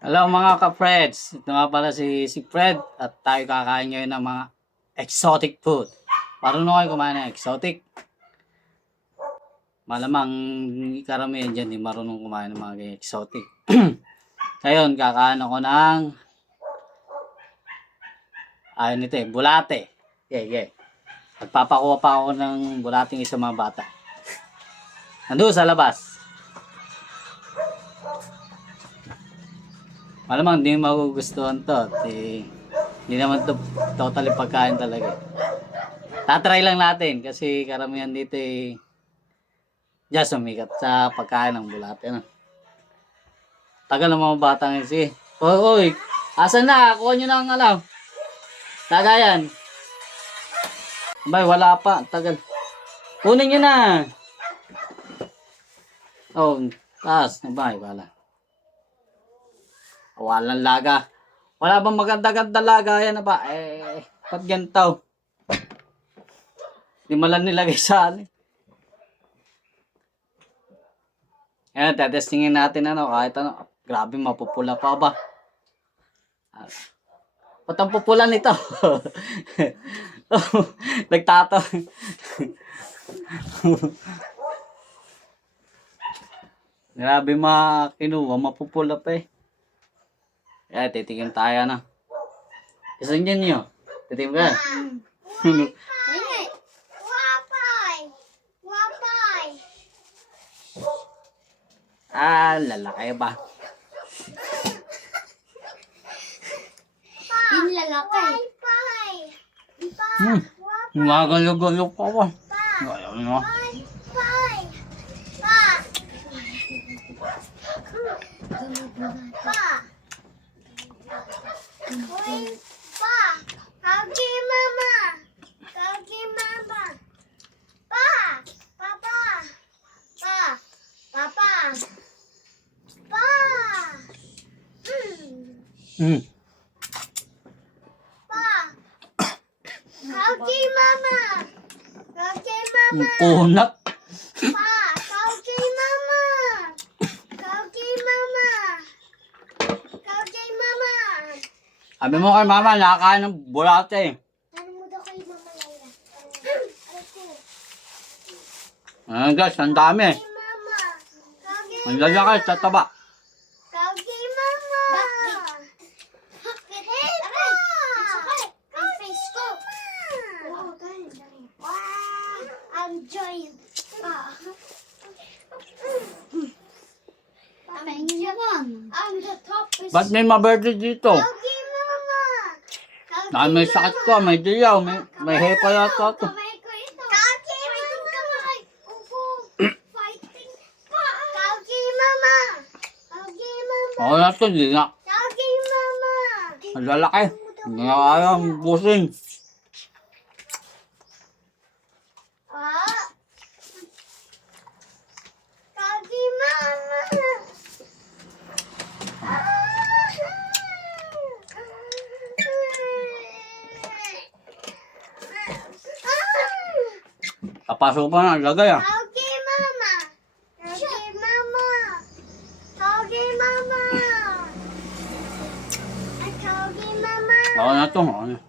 Hello mga ka-Freds, ito nga pala si Fred at tayo kakain ngayon ng mga exotic food. Marunong kayo kumain ng exotic? Malamang karamihan dyan di marunong kumain ng mga exotic. Ngayon kakain ako ng ayun ito bulate. Yeah. Magpapakuha pa ako ng bulating isa mga bata. Nandun sa labas. Malamang hindi magugustuhan to. Hindi naman to totally pagkain talaga. Tatry lang natin kasi karamihan dito diyan sumikat sa pagkain ng bulate. Ano? Tagal ng mga batang isi. Oy, asan na? Kuha nyo na ang lagayan. Abay, wala pa. Tagal. Kunin nyo na. Oh, taas. Abay, wala. Walang laga. Wala bang maganda-ganda laga yan na ba? Ba't ganito? Di malang nilagay sa ano. Ayan, tetestingin natin kahit ano. Grabe, mapupula pa ba? Ba't ang pupula nito? Nagtato. Grabe kinuha, mapupula pa titigim tayo na. Gusto nyo? Titigim ka? Lalaki ba? Yung lalaki. Magalo-galo pa ba? Ayaw na. Kagi mama. Kagi mama. Papa. Papa. Kagi mama. Kagi mama. Kunat. Kagi mama. Kagi mama. Kagi mama. Sabi mo kay mama, nakakain ng bulate. Ano mo daw kay Mama Laila? Guys, ang dami. Kagi mama. Kagi Ang lalaki sa taba. Kagi mama. Bakit? Aray! Sakit! Ang face ko! Wow, dali. Wow! I'm joying. I'm the top. Ba't may maberde dito? Kagi mama. May sakit ko, may diyaw, may hepa yata to. Kamay ko ito. Kagi mama. Upo. Fighting. Kagi mama. Kagi mama. Oo na to, di na. Kagi mama. Ang lalaki. Hindi na kaya busin. Kagi mama. Kapasok pa na, lagay Kagi mama. Kagi mama. Kagi mama. Kagi mama. Oo na to, oo na.